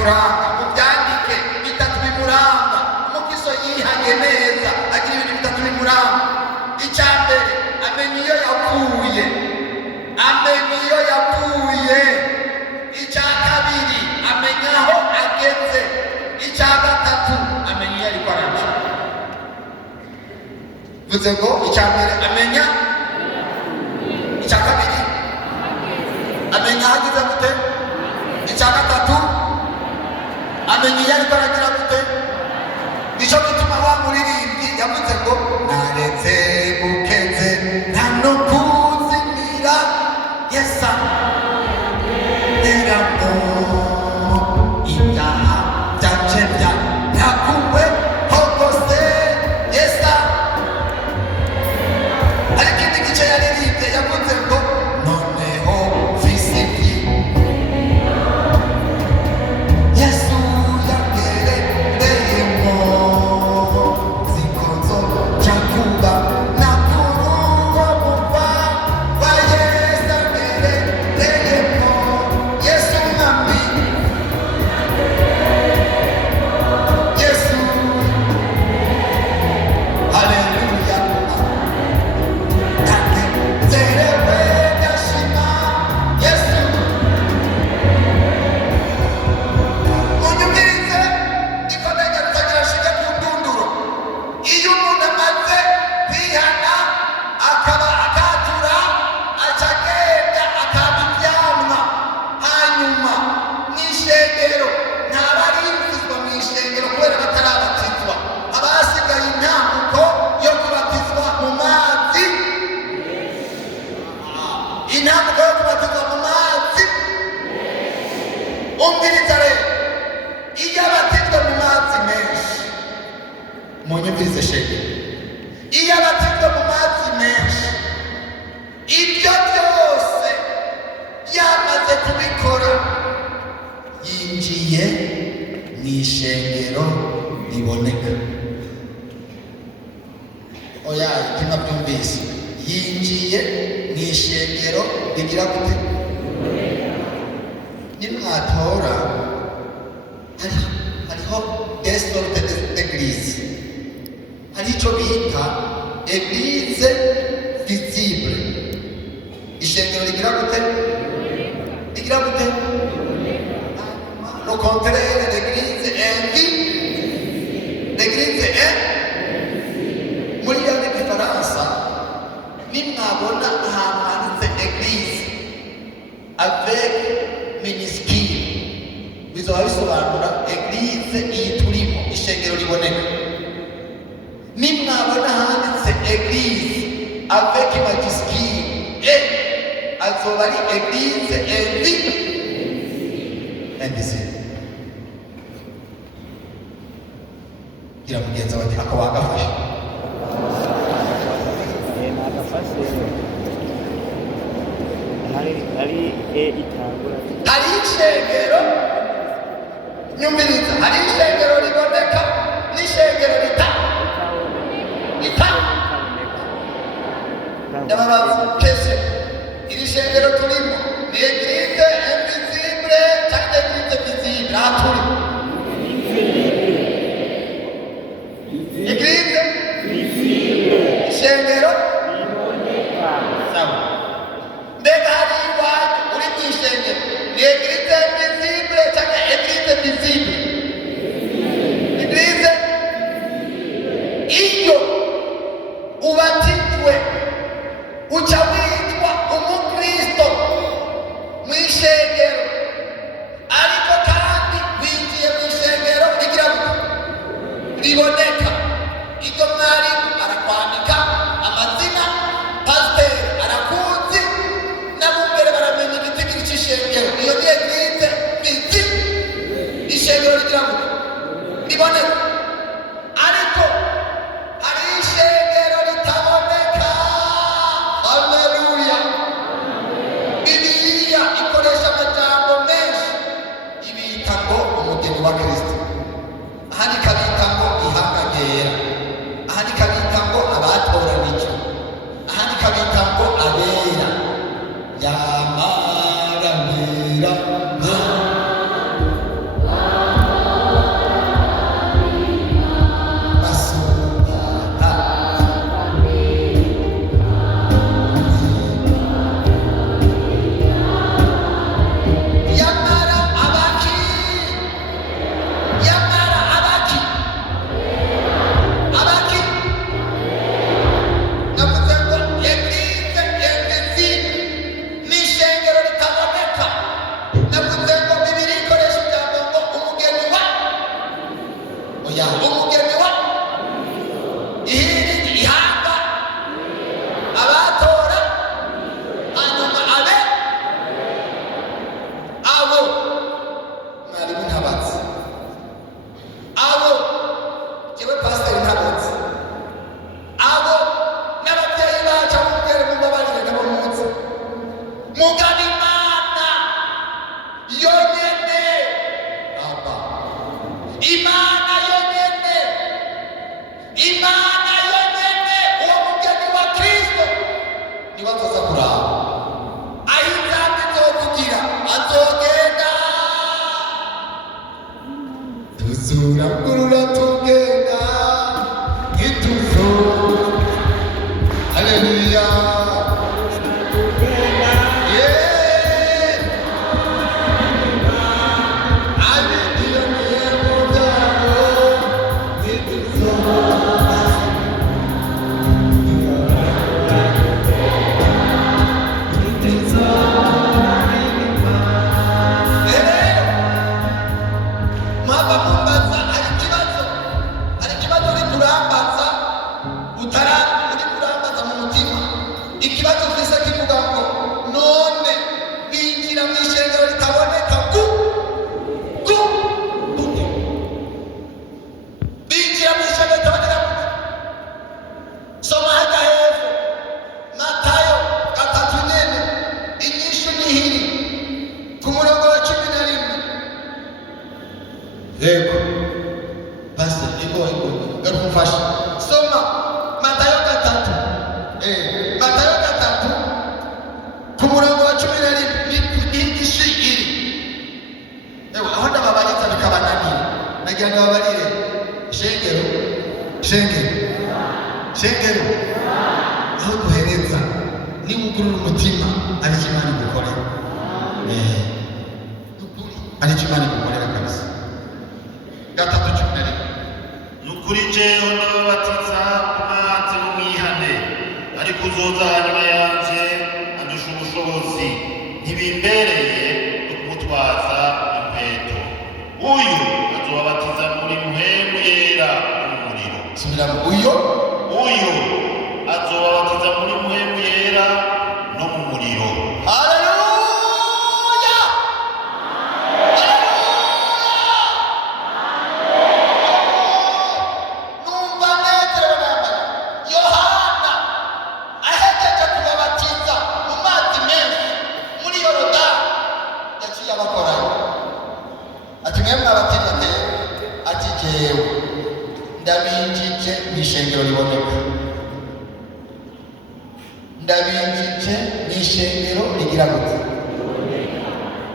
bimuranga, mubyandike bitatu bimuranga. Umukristo yihange neza agira ibintu bitatu bimuranga. Icya mbere, amenya iyo yavuye, amenya iyo yavuye. Icya kabiri, amenya aho ageze. Icya gatatu, amenya iyo ariko araca. Bivuze ngo icya mbere amenya, icya kabiri amenya aho ageze gute, icya gatatu amenya iyo ariko aragira gute. Nicyo gituma wa muririmbyi yavuze ngo naretse gukeze nta no kuzimira yesa neramo ibyaha byanje byakuwe hogose yesa. Ariko ikindi gice yaririmbye yavuze ngo noneho visibyi Yesu yagereyemo zikonzo cyakuba nakuruwo muva wa Yesu yagereyemo Yesu mwami Yesu haleluya kake zerewe ndashima Yesu. Unyumirize ikomeye rutagira shinge ku ndunduro. Iyo umuntu amaze kwihana akaba akatura aca agenda akaba ibyamwa, hanyuma mu ishengero ntaba arinjizwa mu ishengero kubera batarabatizwa, aba hasigaye intambuko yo kubatizwa mu mazi, intambuko yo kubatizwa mu mazi. Umviriza rero, iyo abatizwa mu mazi menshi, munyumvirize shenge, iyo abatizwa mu mazi menshi, ibyo byose yamaze kubikora, yinjiye mu ishengero riboneka. Oya, itima byumvise, yinjiye mu ishengero rigira gute. Nimwatora hariho desorte d'église, hari icyo bita église visible. Ishengero rigira gute, rigira gute. Le contraire d'église invisible, l'église est muri ya Gifaransa. Nimwabona ahantu handitse église avec minuscule, bizoba bisobanura église iyi turimo, ishengero riboneka. Nimwabona handitse église avec majuscule azoba ari église invisible. Gira mugenzi wawe ako wagafashe. Hari ishengero, nyumviriza, hari ishengero riboneka n'ishengero kese. Iri shengero turimo ni église invisible cyangwa église visible. Aha turi église ishengero sawa. Mbega hari iwanyu uri mu ishengero ni église invisible cyangwa église visible? Église. Iyo ubatijwe uca witwa umukristo mu ishengero, ariko kandi winjiye mu ishengero rigira riboneka. Ibyo mwarimu arakwandika amazina, pasiteri arakuzi, n'abungere baramenya igitigiri cy'ishengero. Iyo ni église visible, ishengero rigira riboneka. Ariko hari ishengero ritaboneka. Haleluya. Bibiliya ikoresha amajambo menshi, ibita ngo umugeni wa Kristo, ahandi ikabita ngo ihanga ya umugeni wa ihanga abatora hanyuma abe abo mwarimu ntabatsi abo jewe pasiteri ntabatsi abo n'ababyeyi bacu mubwire mumbabarire nabo munsi mugana Imana yonyene aba Imana yonyene Imana yonyene uwo mugeni wa Kristo niwe azoza kuraba aho inzambi nzokugira azogenda tuzuragurura tugenda ituzo haleluya shengero aho duhereza niwugurura umutima ariko Imana igukorera ariko Imana igukorera kabisa. Gatatu cyumere nukuri jewe ndababatiza ku mazi n'umwihane ariko uzoza hanyuma yanje andusha ubushobozi ntibimbereye no kumutwaza inkweto uyu azobabatiza muri muhemu yera n'umuriro. Subiramo uyu azobabatiza muri muhemu yera no mu muriro. Haleluya numva nezerewe nambara Yohana ahejeje kubabatiza mu mazi menshi muri Yorodani yaciye abakorayo ati mwebwe abatiza ati jewe ndabinjije mw'ishengero riboneka ndabinjije mw'ishengero rigira gute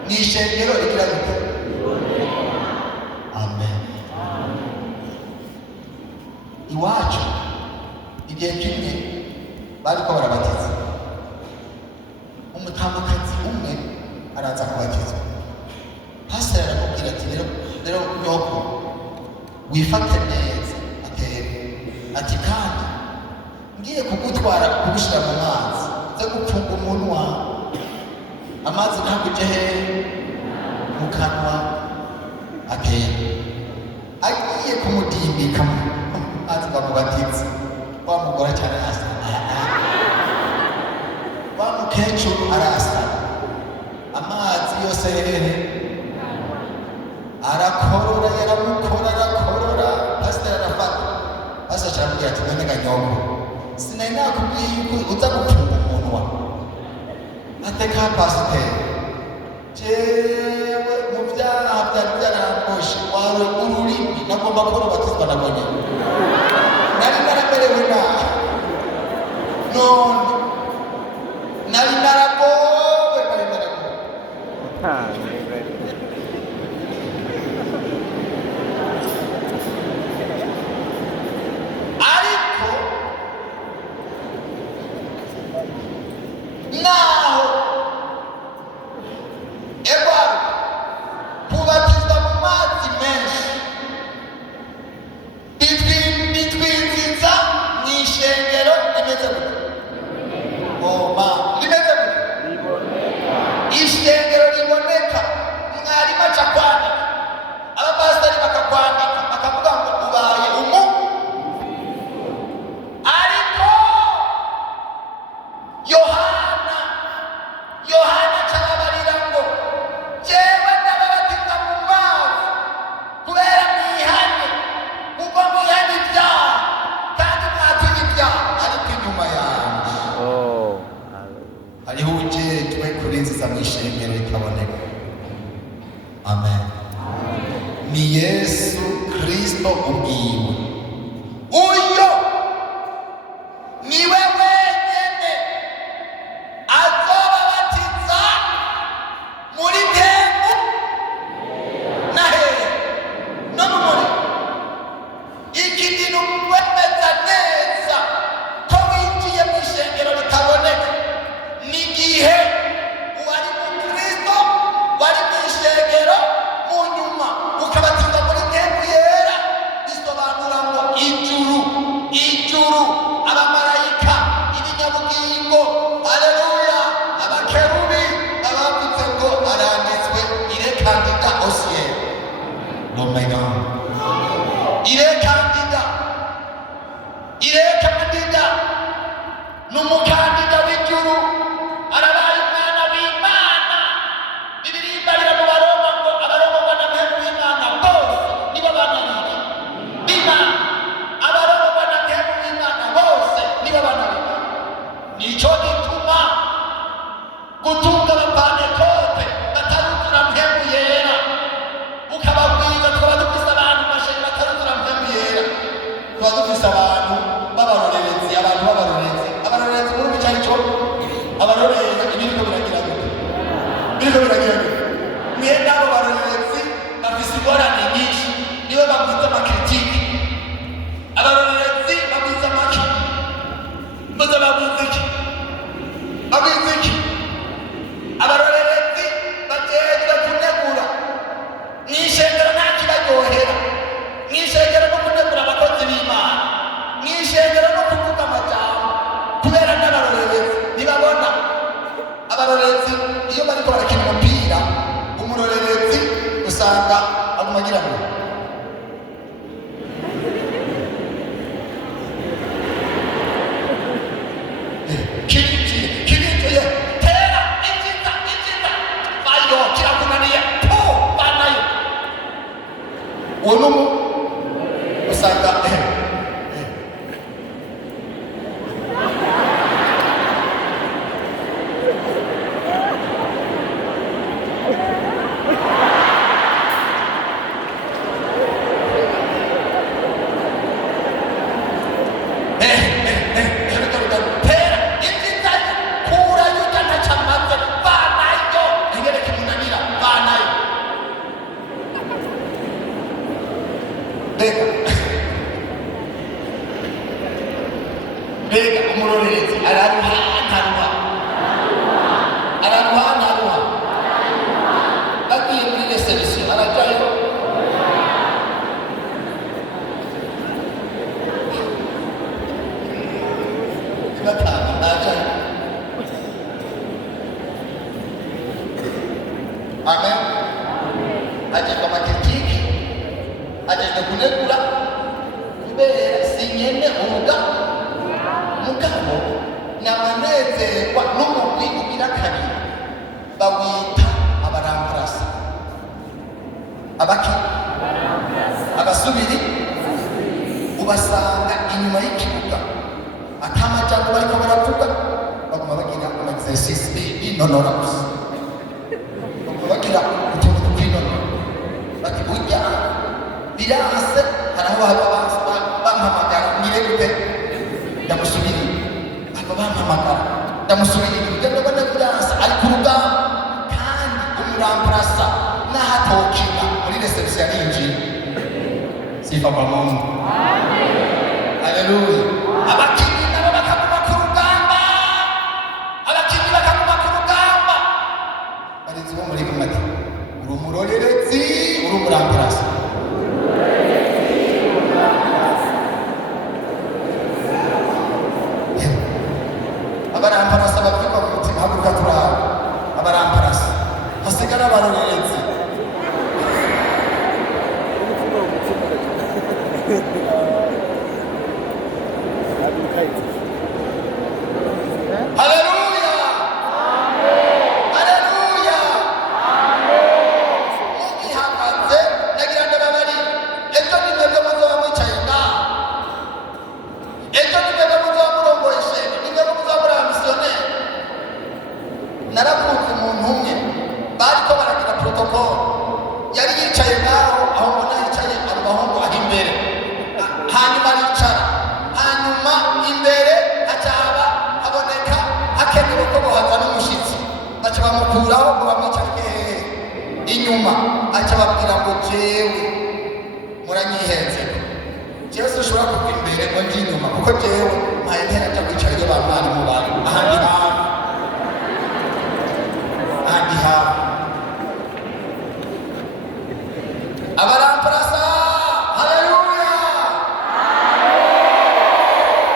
mw'ishengero rigira gute amen. Iwacu igihe kimwe bariko barabatiza umutamakazi umwe araza kubatizwa pasiteri aramubwira ati rero nyoko wifate neza ati kandi ngiye kugutwara kugushira mu mazi zo gupfunga umunwa amazi ntakuje hehe mu kanwa agiye kumudimbika mazi bamubatiza wa mugore cyane asa wa mukecuru arasa amazi yose hehe arakorora arakorora pasiteri arafata pasiteri aramubwira ati none ganyoko sinari nakubwiye yuko uza gupfunga umunwa ateka pasiteri jewe mu byaha byari byaramboshe wawe ururimi nagomba ko rubatizwa nabwo nyine nari naramerewe nabi none nari naragowe ariko naho Edward kubatizwa mu mazi menshi bitwinjiza mu ishengero rimeze gute rimeze gute ishengero riboneka mwarimu aca kwandika abapasiteri bakakwandika bakavuga ngo uba Yesu Kristo ubwiwe. Uyo niwe wenyene azobabatiza muri mpemu na hehe no mu muriro. Iki kintu wemeza neza ko winjiye mu ishengero ritaboneka n'igihe wari mu Kristo, wari mu ishengero, mu nyuma ukabatizwa muri mpemu yera. Bisobanura ngo ijuru, abamarayika, ibinyabugingo, haleluya, abakerubi babavuze ngo aranditswe ire kandida osiye. Oh my God. Ire kandida n'umukandida w'ijuru, arabaye umwana w'Imana. Bibiliya ibarira mu Baroma ngo abarongorwa na mpemu w'Imana bose nibo bana b'Imana. Abarongorwa na mpemu w'Imana bose nibo bana b'Imana. Nico gituma gutunga abapantekote bataruzura mpemu yera ukababwiza, tukaba dufise abantu masheni bataruzura mpemu yera, tukaba dufise abantu b'abarorerezi, abarorerezi muri bica ico abarorerezi ibiriko biragira gute, mwene abo barorerezi bafise ingorane nyinshi, nibo babwiza amakritike. Abarorerezi babwiza amaki, muze babwiza iki? Abarorerezi bajejwe kunegura mw'ishengero, nta kibaryohera mw'ishengero no kunegura abakozi b'Imana, mw'ishengero no kuvuga amajambo, kubera n'abarorerezi ntibabona. Abarorerezi iyo bariko barakina umupira, umurorerezi usanga aguma agira ngo kirikiye tera injita bayo kirakunaniye po banayo. Uwo usanga mbega umurorerezi araruha ntaruha agiye muri reception arajyayo gatanga ntajyayo. Amen. Ajejwe amakritike, ajejwe kunegura, kubera sinyene umugabo namanezerwa n'umugwi ugira kabiri bawita abaramparasa. Abasubiri ubasanga inyuma y'ikibuga, atamajambo bariko baravuga, baguma bagira ama-exercice binonora gusa, baguma bagira utuntu twinonora. Bati burya biranse, haraho bampamagara ngire gute ndamusubiri, bampamagara ndamusubiri, ugenda ubona biranse ari ku rugamba, kandi umuramparasa n'ahatokina muri reception yinjiye. Sifa kwa Mungu. Amen. Haleluya. Abakinyi nabo bakaguma ku rugamba, barinzi bo muri kumati, uri umurorerezi, uri umuramparasa. Abaramparasa bavuga mu mutima, haguruka turaba. Abaramparasa hasigara abarorerezi. acababwira ngo jewe muranyihenze jewe sinshobora kuva imbere ngo nje inyuma kuko jewe mpaye ntera nja kwicara iyo ba mwarimu bari ahandi hafi abaramparasa. Haleluya,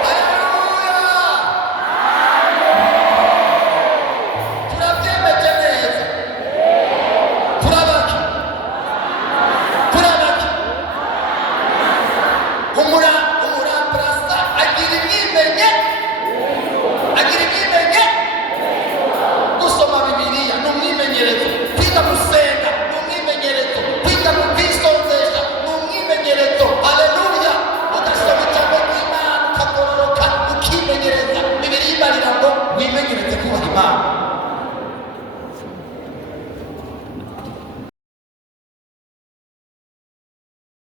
haleluya, turabyemeje neza. Turabaki umuramparasa agira imyimenye gusoma Bibiliya ni umwimenyerezo.